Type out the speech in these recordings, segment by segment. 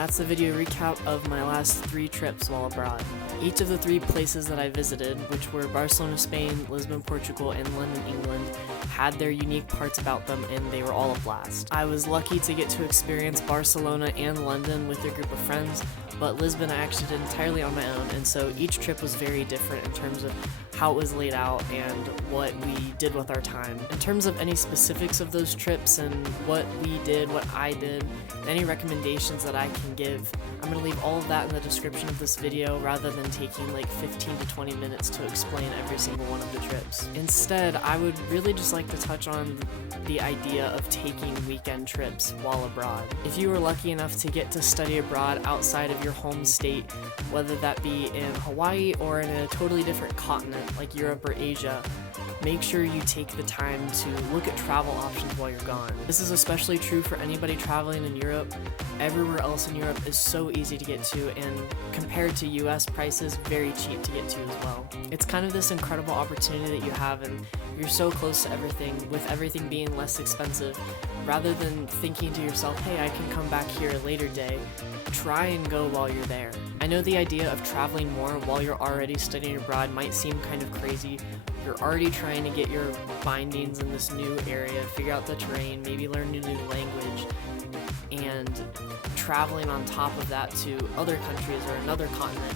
that's the video recap of my last 3 trips while abroad. Each of the 3 places that I visited, which were Barcelona, Spain, Lisbon, Portugal, and London, England, had their unique parts about them, and they were all a blast. I was lucky to get to experience Barcelona and London with a group of friends, but Lisbon I actually did entirely on my own, and so each trip was very different in terms of how it was laid out and what we did with our time. In terms of any specifics of those trips and what we did, what I did, any recommendations that I can give, I'm going to leave all of that in the description of this video rather than taking like 15 to 20 minutes to explain every single one of the trips. Instead, I would really just like to touch on the idea of taking weekend trips while abroad. If you were lucky enough to get to study abroad outside of your home state, whether that be in Hawaii or in a totally different continent like Europe or Asia, make sure you take the time to look at travel options while you're gone. This is especially true for anybody traveling in Europe. Everywhere else in Europe is so easy to get to, and compared to US prices, very cheap to get to as well. It's kind of this incredible opportunity that you have, and you're so close to everything, with everything being less expensive. Rather than thinking to yourself, hey, I can come back here a later day, try and go while you're there. I know the idea of traveling more while you're already studying abroad might seem kind of crazy. You're already trying to get your bindings in this new area, figure out the terrain, maybe learn a new language, and traveling on top of that to other countries or another continent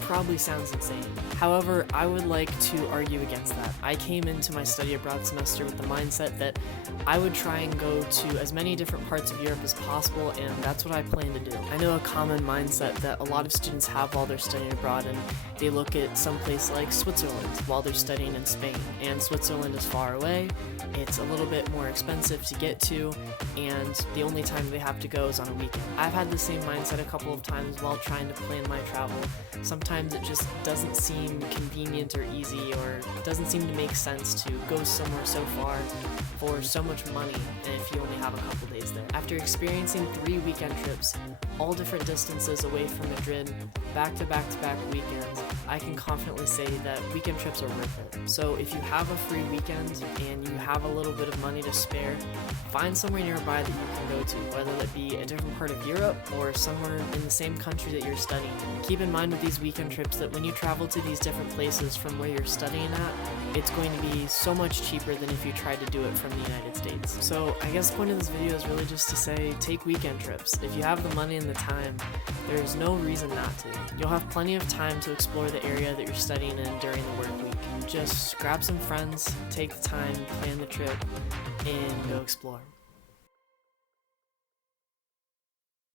probably sounds insane. However, I would like to argue against that. I came into my study abroad semester with the mindset that I would try and go to as many different parts of Europe as possible, and that's what I plan to do. I know a common mindset that a lot of students have while they're studying abroad, and they look at some place like Switzerland while they're studying in Spain, and Switzerland is far away, it's a little bit more expensive to get to, and the only time they have to go is on a weekend. I've had the same mindset a couple of times while trying to plan my travel. Sometimes it just doesn't seem convenient or easy, or doesn't seem to make sense to go somewhere so far for so much money, and if you only have a couple days there. After experiencing 3 weekend trips, all different distances away from Madrid, back to back to back weekends, I can confidently say that weekend trips are worth it. So if you have a free weekend and you have a little bit of money to spare, find somewhere nearby that you can go to, whether that be a different part of Europe or somewhere in the same country that you're studying. Keep in mind with these weekend trips that when you travel to these different places from where you're studying at, it's going to be so much cheaper than if you tried to do it from the United States. So I guess the point of this video is really just to say, take weekend trips. If you have the money and the time, there's no reason not to. You'll have plenty of time to explore the area that you're studying in during the work week. Just grab some friends, take the time, plan the trip, and go explore.